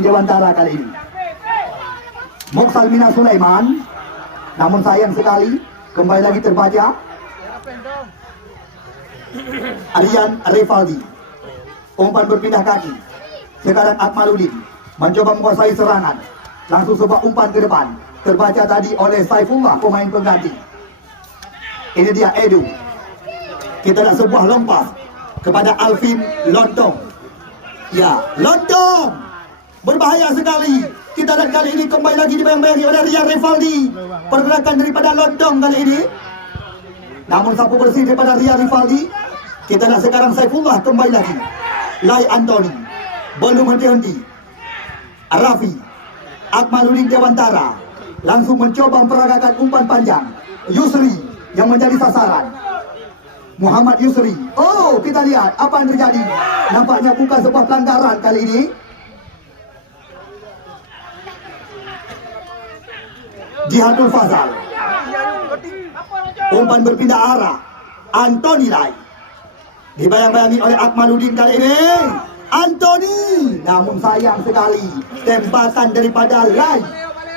Dewantara kali ini. Moksalmina Sulaiman, namun sayang sekali kembali lagi terbaca. Aryan Rivaldi, umpan berpindah kaki. Sekarang Akmaludin mencoba menguasai serangan. Langsung sebuah umpan ke depan, terbaca tadi oleh Saifullah, pemain pengganti. Ini dia Edu. Kita ada sebuah lompat kepada Alvin Lontong. Ya, Lontong berbahaya sekali. Kita lihat kali ini kembali lagi dibayang-bayangi oleh Aryan Rivaldi. Pergerakan daripada Lontong kali ini, namun sapu bersih daripada Aryan Rivaldi. Kita lihat sekarang Saifullah kembali lagi. Lai Anthony belum henti-henti. Rafi Akmaludin Dewantara langsung mencoba memperagakan umpan panjang. Yusri yang menjadi sasaran. Muhammad Yusri. Oh, kita lihat apa yang terjadi. Nampaknya bukan sebuah pelanggaran kali ini. Jihadul Fazal. Umpan berpindah arah. Anthony Lai. Dibayang-bayangi oleh Akmaludin kali ini. Anthony, namun sayang sekali tembakan daripada Lai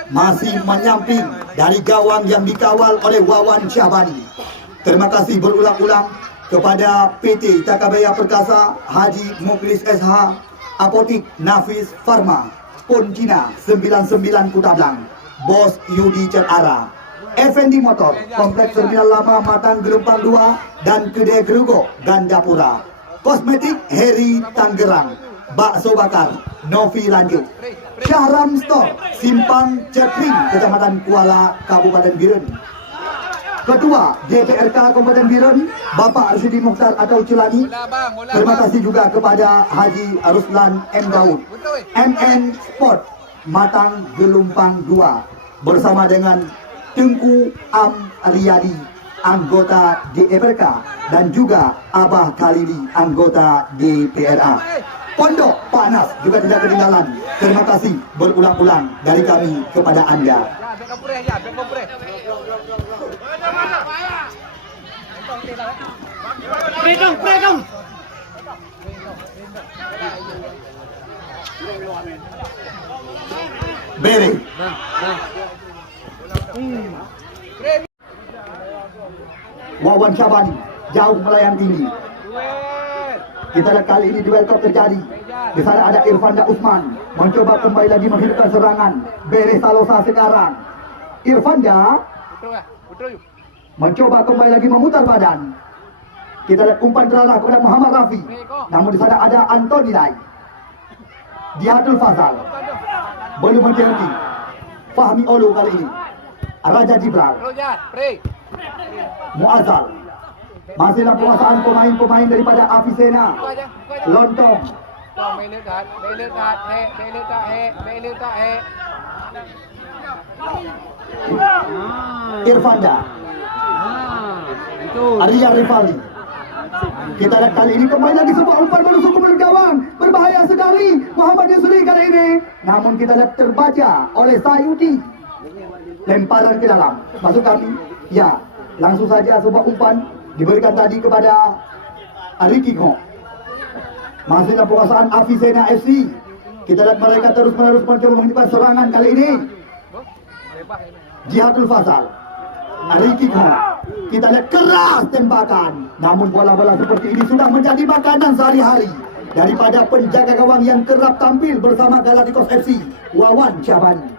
masih menyamping dari gawang yang dikawal oleh Wawan Syahbani. Terima kasih berulang-ulang kepada PT Takabaya Perkasa, Haji Muklis SH, Apotik Nafis Pharma, Pon Cina 99 Kutablang, Bos Yudi Cetara, Effendi Motor, Kompleks Terminal Lama Matang Gelumpang 2 dan Kedai Gerugok Gandapura. Kosmetik Heri Tangerang, Bakso Bakar Novi Lanjut, Syahram Store, Simpang Cepring, Kecamatan Kuala, Kabupaten Biren. Ketua DPRK Kabupaten Biren, Bapak Arsidi Mukhtar atau Celani. Terima kasih juga kepada Haji Ruslan M. Daud, MN Sport Matang Gelumpang 2 bersama dengan Tengku Am Riyadi, anggota DPRK, dan juga Abah Khalili, anggota DPRA. Pondok Panas juga tidak ketinggalan. Terima kasih berulang-ulang dari kami kepada Anda. Beri. Wawan Syahbani jauh melayang tinggi. Kita lihat kali ini duel top terjadi. Di sana ada Irfanda Usman mencoba kembali lagi menghidupkan serangan. Beri Salosa sekarang. Irfanda mencoba kembali lagi memutar badan. Kita lihat umpan terarah kepada Muhammad Rafi. Namun di sana ada Anthony Lai. Jihadul Fazal belum henti. Fahmi Olu kali ini. Raja Jibral. Muazzal. Masihlah penguasaan pemain-pemain daripada Afisena. Lontong. Irfanda. Aryan Rivaldi. Kita lihat kali ini kembali lagi sebuah umpan menusuk ke mulut gawang. Berbahaya sekali Muhammad Yusri kali ini. Namun kita lihat terbaca oleh Sayudi. Lemparan ke dalam. Masuk kami. Ya, langsung saja sebuah umpan diberikan tadi kepada Ricky Kong. Masihlah penguasaan Afisena FC. Kita lihat mereka terus-menerus mencoba menghidupkan serangan kali ini. Jihadul Fazal, Ricky Kong. Kita lihat keras tembakan. Namun bola-bola seperti ini sudah menjadi makanan sehari-hari daripada penjaga gawang yang kerap tampil bersama Galacticos FC, Wawan Syahbani.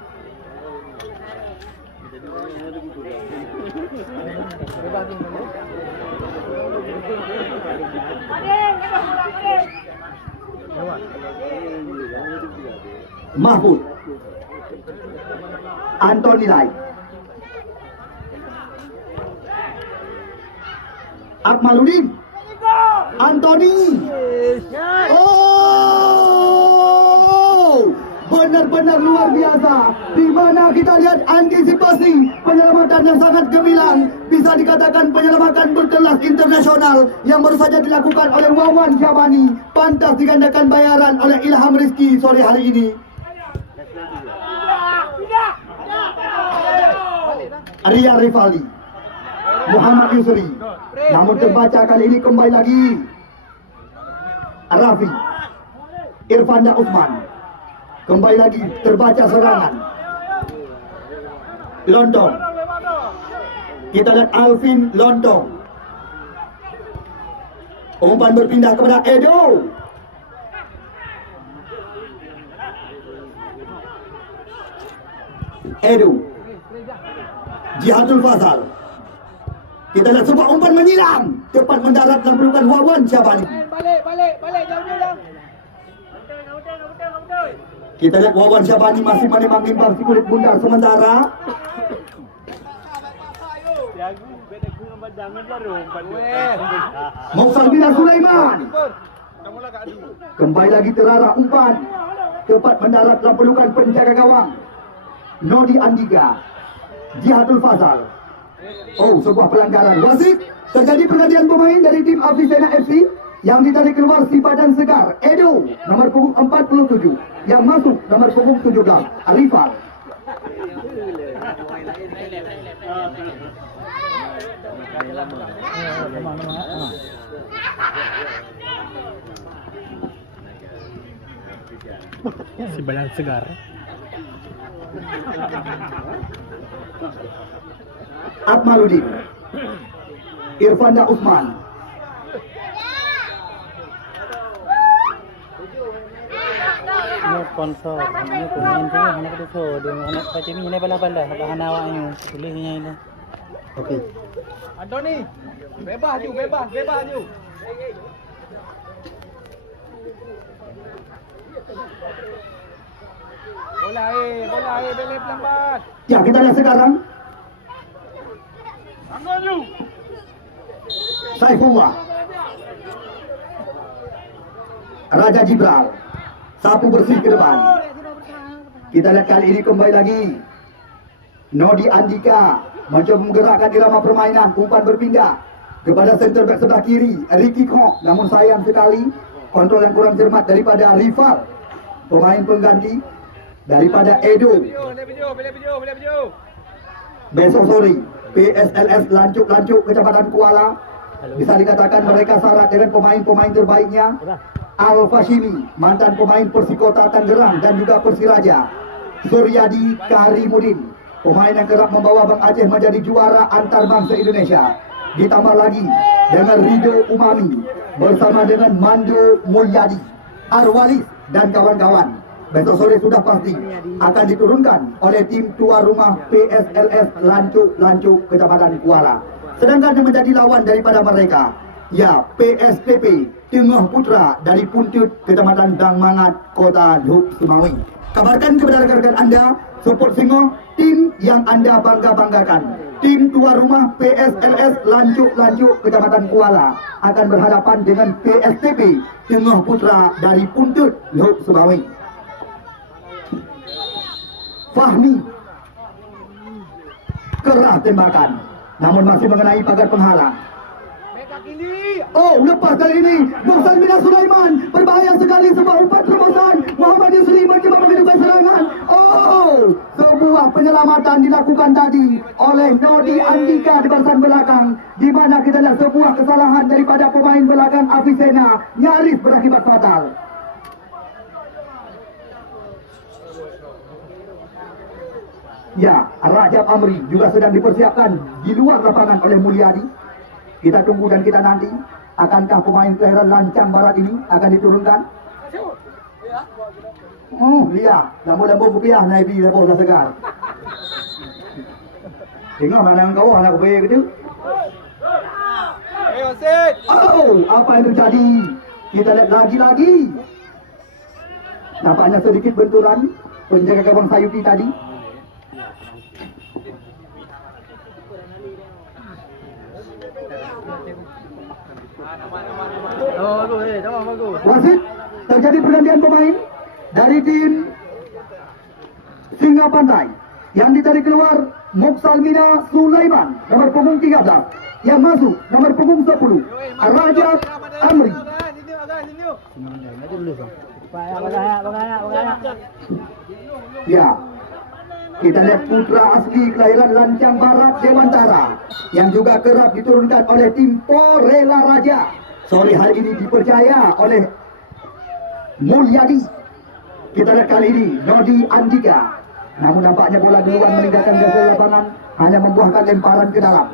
Mahfud, Anthony Lai, Akmaludin, Anthony. Oh, benar-benar luar biasa. Di mana kita lihat antisipasi penyelamatan yang sangat gemilang, bisa dikatakan penyelamatan berkelas internasional yang baru saja dilakukan oleh Wawan Syahbani. Pantas digandakan bayaran oleh Ilham Rizki sore hari ini. Aryan Rivaldi, Muhammad Yusri. Namun terbaca kali ini kembali lagi Rafi, Irfanda Usman. Kembali lagi terbaca serangan. London. Kita lihat Alvin London. Umpan berpindah kepada Edo. Edo. Jihadul Fazal. Kita lihat sebuah umpan menyilang. Tepat mendarat dalam pelukan Wawan Syabani. Balik, jauh. Kita lihat Wawan Syabani masih menimbang-nimbang si kulit bundar sementara. Moksal Bina Sulaiman. Kembali lagi terarah umpan. Tepat mendarat dalam pelukan penjaga gawang Nodi Andika. Jihadul Fazal. Oh, sebuah pelanggaran wasit. Terjadi pergantian pemain dari tim Afisena FC yang ditarik keluar si badan segar Edo nomor punggung 47 yang masuk nomor punggung 17 Arifan. Si badan segar. Akmaludin. Irfanda Usman. Ini sponsor. Ini pemain tu anak tu so dia anak macam ni bala-bala bahan awaknya tulisnya ini. Okey. Antoni, bebas ju. Bola beli pelambat. Ya, kita lihat sekarang Angkat ju. Saifullah. Raja Jibral. Sapu bersih ke depan. Kita lihat kali ini kembali lagi Nodi Andika mencoba menggerakkan irama permainan. Umpan berpindah kepada center back sebelah kiri Ricky Kok. Namun sayang sekali kontrol yang kurang cermat daripada Rifal, pemain pengganti daripada Edo. Besok sore PSLS Lancuk Kecamatan Kuala bisa dikatakan mereka syarat dengan pemain-pemain terbaiknya. Al Fashimi, mantan pemain Persikota Tangerang dan juga Persiraja. Suryadi Karimudin, pemain yang kerap membawa Bang Aceh menjadi juara antar bangsa Indonesia. Ditambah lagi dengan Rido Umami bersama dengan Mando Mulyadi, Arwalis dan kawan-kawan. Besok sore sudah pasti akan diturunkan oleh tim tuan rumah PSLS Lancuk Kecamatan Kuala. Sedangkan yang menjadi lawan daripada mereka, ya PSPP Tengah Putra dari Puntut Kecamatan Dang Mangat Kota Luk Sumawi. Kabarkan kepada rekan-rekan anda support Singo, tim yang anda bangga-banggakan. Tim tuan rumah PSLS Lancuk Kecamatan Kuala akan berhadapan dengan PSPP Tengah Putra dari Puntut Luk Sumawi. Fahmi kerah tembakan namun masih mengenai pagar penghalang. Oh, lepas kali ini Moksal Bina Sulaiman, berbahaya sekali sebuah umpan terobosan. Muhammad Yusri mencoba menghidupkan serangan. Oh, sebuah penyelamatan dilakukan tadi oleh Nodi Andika di barisan belakang, di mana kita lihat sebuah kesalahan daripada pemain belakang Afisena nyaris berakibat fatal. Ya, Rajab Amri juga sedang dipersiapkan di luar lapangan oleh Mulyadi. Kita tunggu dan kita nanti, akankah pemain kelahiran Lancang Barat ini akan diturunkan? Lihat, lampu-lampu rupiah naik di lampu dah segar. Tengok mana kau anak kau gitu. Oh, apa yang terjadi? Kita lihat lagi. Nampaknya sedikit benturan penjaga gawang Sayuti tadi. Wasit, terjadi pergantian pemain dari tim Singa Pantai yang ditarik keluar Moksal Bina Sulaiman nomor punggung 13 yang masuk nomor punggung 10 Rajab Amri. Ya, kita lihat putra asli kelahiran Lancang Barat Dewantara yang juga kerap diturunkan oleh tim Porela Raja. Sore hari ini dipercaya oleh Mulyadi Kita lihat kali ini Nodi Andika. Namun nampaknya bola duluan meninggalkan garis lapangan, hanya membuahkan lemparan ke dalam.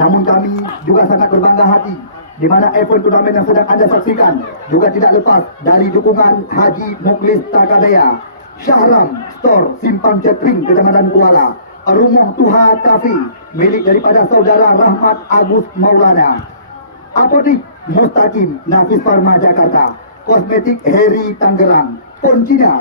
Namun kami juga sangat berbangga hati di mana event turnamen yang sedang Anda saksikan juga tidak lepas dari dukungan Haji Mukhlis Takadaya, Syahram Store Simpang Cetring, Kecamatan Kuala, Rumah Tuha Cafe milik daripada saudara Rahmat Agus Maulana, Apotik Mustaqim Nafis Farma Jakarta, Kosmetik Heri Tangerang, Poncina